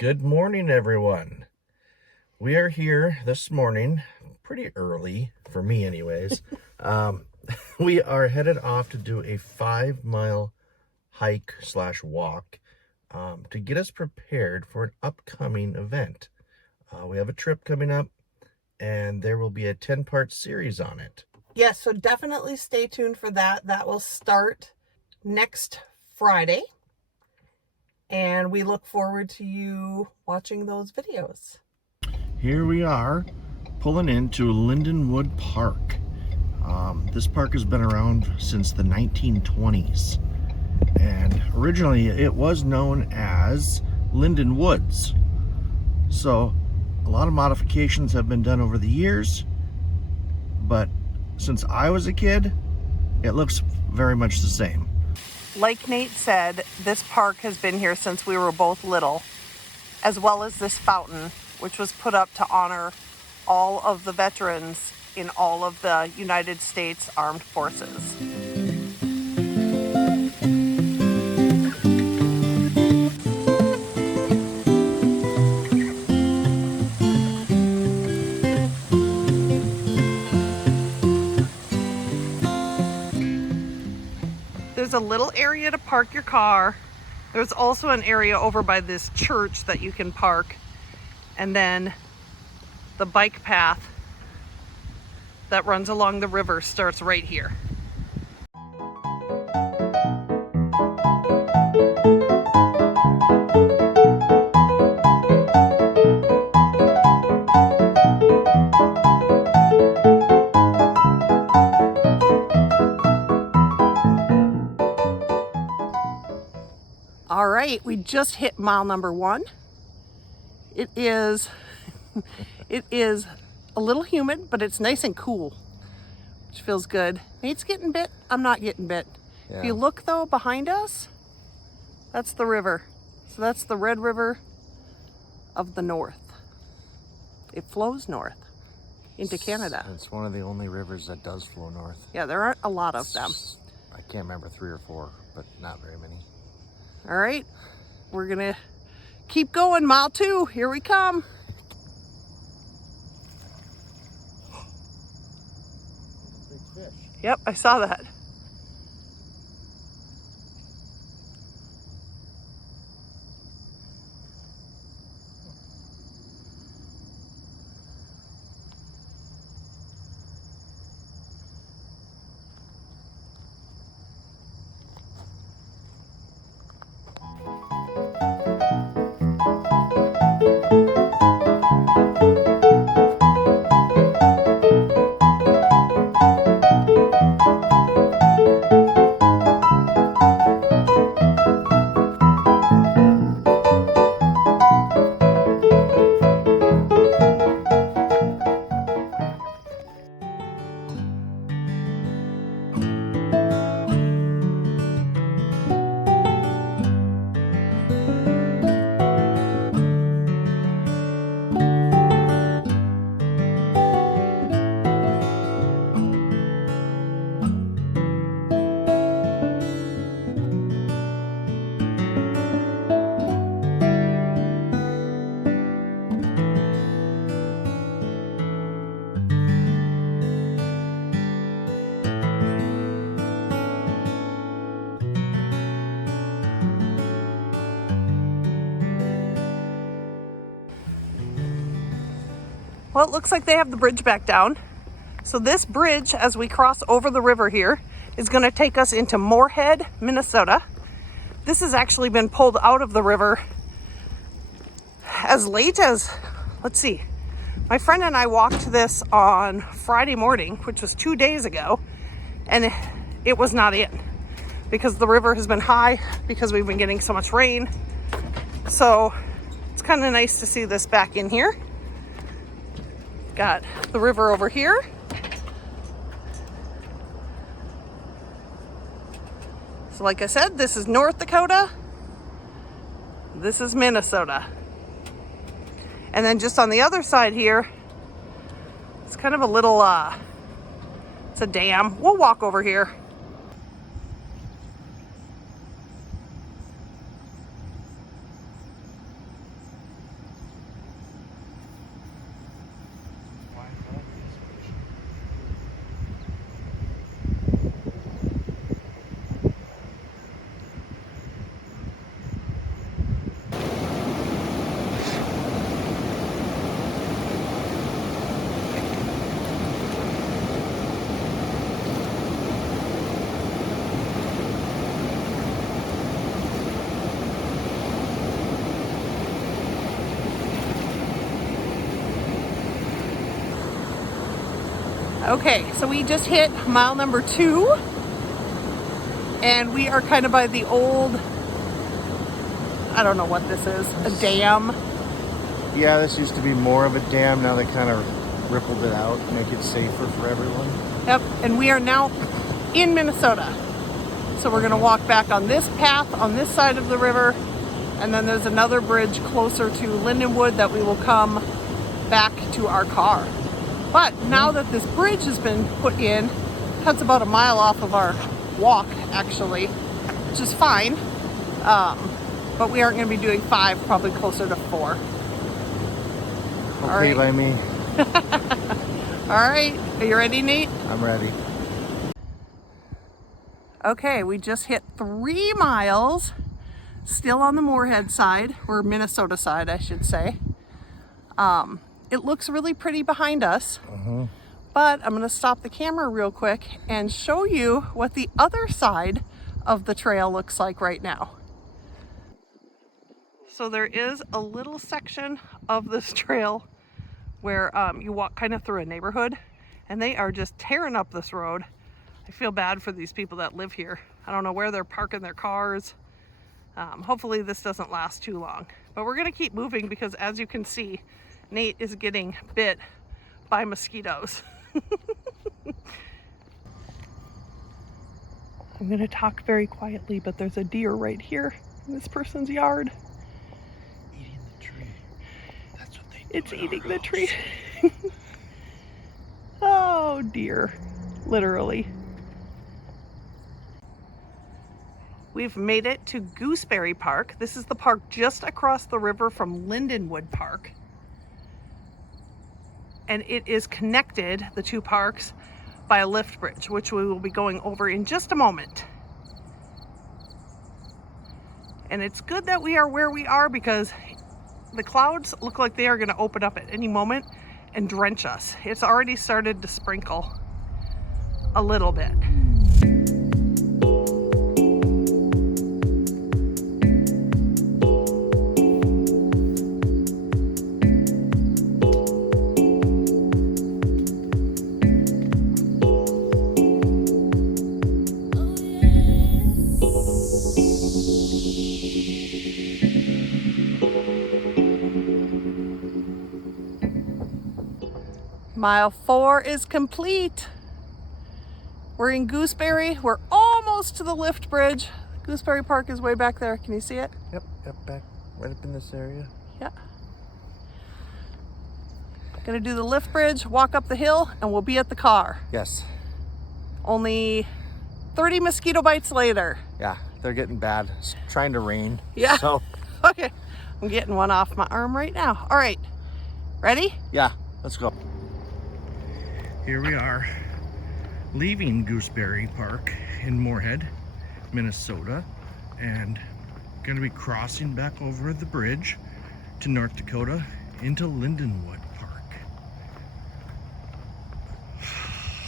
Good morning, everyone. We are here this morning, pretty early, for me anyways. We are headed off to do a 5-mile hike / walk to get us prepared for an upcoming event. We have a trip coming up, and there will be a 10-part series on it. Yes, so definitely stay tuned for that. That will start next Friday. And we look forward to you watching those videos. Here we are, pulling into Lindenwood Park. This park has been around since the 1920s. And originally it was known as Linden Woods. So a lot of modifications have been done over the years. But since I was a kid, it looks very much the same. Like Nate said, this park has been here since we were both little, as well as this fountain, which was put up to honor all of the veterans in all of the United States Armed Forces. There's a little area to park your car. There's also an area over by this church that you can park. And then the bike path that runs along the river starts right here. All right, we just hit mile number 1. It is a little humid, but it's nice and cool, which feels good. Nate's getting bit. I'm not getting bit. Yeah. If you look though behind us, that's the river. So that's the Red River of the North. It flows north into Canada. It's one of the only rivers that does flow north. Yeah, there aren't a lot of them. I can't remember 3 or 4, but not very many. All right, we're gonna keep going. Mile 2, here we come. Big fish. Yep, I saw that. Well, it looks like they have the bridge back down. So this bridge, as we cross over the river here, is going to take us into Moorhead, Minnesota. This has actually been pulled out of the river as late as, let's see, my friend and I walked this on Friday morning, which was 2 days ago, and it was not in because the river has been high because we've been getting so much rain. So it's kind of nice to see this back in here. Got the river over here. So like I said, this is North Dakota. This is Minnesota. And then just on the other side here, it's kind of a little, it's a dam. We'll walk over here. Okay, so we just hit mile number 2, and we are kind of by the old, I don't know what this is, a dam. Yeah, this used to be more of a dam. Now they kind of rippled it out, make it safer for everyone. Yep, and we are now in Minnesota. So we're gonna walk back on this path on this side of the river, and then there's another bridge closer to Lindenwood that we will come back to our car. But now that this bridge has been put in, cuts about a mile off of our walk actually, which is fine. But we aren't gonna be doing 5, probably closer to 4. Okay, by me. All right, are you ready, Nate? I'm ready. Okay, we just hit 3 miles, still on the Moorhead side, or Minnesota side, I should say. It looks really pretty behind us, but I'm gonna stop the camera real quick and show you what the other side of the trail looks like right now. So there is a little section of this trail where you walk kind of through a neighborhood, and they are just tearing up this road. I feel bad for these people that live here. I don't know where they're parking their cars. Hopefully this doesn't last too long, but we're gonna keep moving because, as you can see, Nate is getting bit by mosquitoes. I'm gonna talk very quietly, but there's a deer right here in this person's yard. Eating the tree. That's what they do. It's eating the tree. Oh dear, literally. We've made it to Goodberry Park. This is the park just across the river from Lindenwood Park. And it is connected, the 2 parks, by a lift bridge, which we will be going over in just a moment. And it's good that we are where we are because the clouds look like they are going to open up at any moment and drench us. It's already started to sprinkle a little bit. Mile 4 is complete. We're in Goodberry. We're almost to the lift bridge. Goodberry Park is way back there. Can you see it? Yep, back right up in this area. Yeah. Gonna do the lift bridge, walk up the hill, and we'll be at the car. Yes. Only 30 mosquito bites later. Yeah, they're getting bad. It's trying to rain. Yeah. So. Okay, I'm getting one off my arm right now. All right, ready? Yeah, let's go. Here we are, leaving Goodberry Park in Moorhead, Minnesota, and going to be crossing back over the bridge to North Dakota into Lindenwood Park.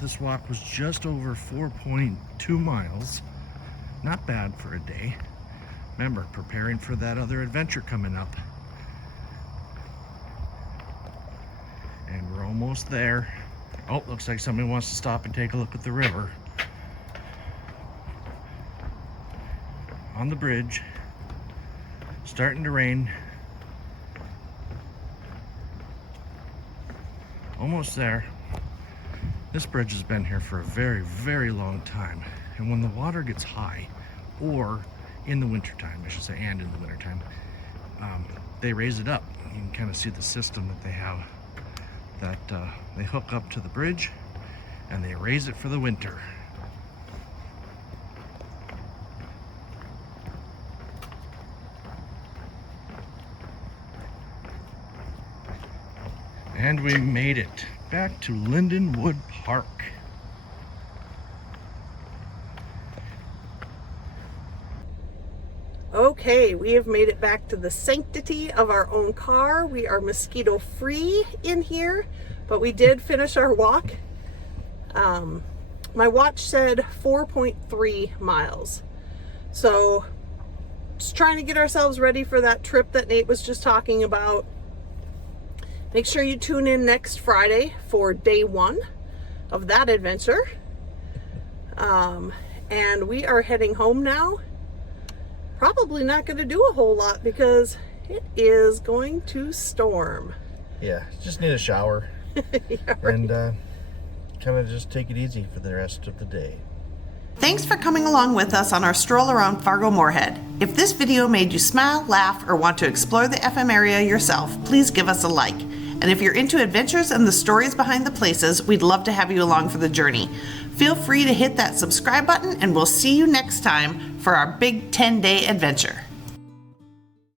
This walk was just over 4.2 miles. Not bad for a day. Remember, preparing for that other adventure coming up. And we're almost there. Oh, looks like somebody wants to stop and take a look at the river. On the bridge. Starting to rain. Almost there. This bridge has been here for a very, very long time. And when the water gets high, or in the wintertime, I should say, and in the wintertime, they raise it up. You can kind of see the system that they have. That they hook up to the bridge and they raise it for the winter. And we made it back to Lindenwood Park. Okay, we have made it back to the sanctity of our own car. We are mosquito free in here, but we did finish our walk. My watch said 4.3 miles. So just trying to get ourselves ready for that trip that Nate was just talking about. Make sure you tune in next Friday for day 1 of that adventure. And we are heading home now. Probably not going to do a whole lot because it is going to storm. Yeah, just need a shower. Yeah, right. And kind of just take it easy for the rest of the day. Thanks for coming along with us on our stroll around Fargo-Moorhead. If this video made you smile, laugh, or want to explore the FM area yourself, please give us a like. And if you're into adventures and the stories behind the places, we'd love to have you along for the journey. Feel free to hit that subscribe button, and we'll see you next time for our big 10-day adventure.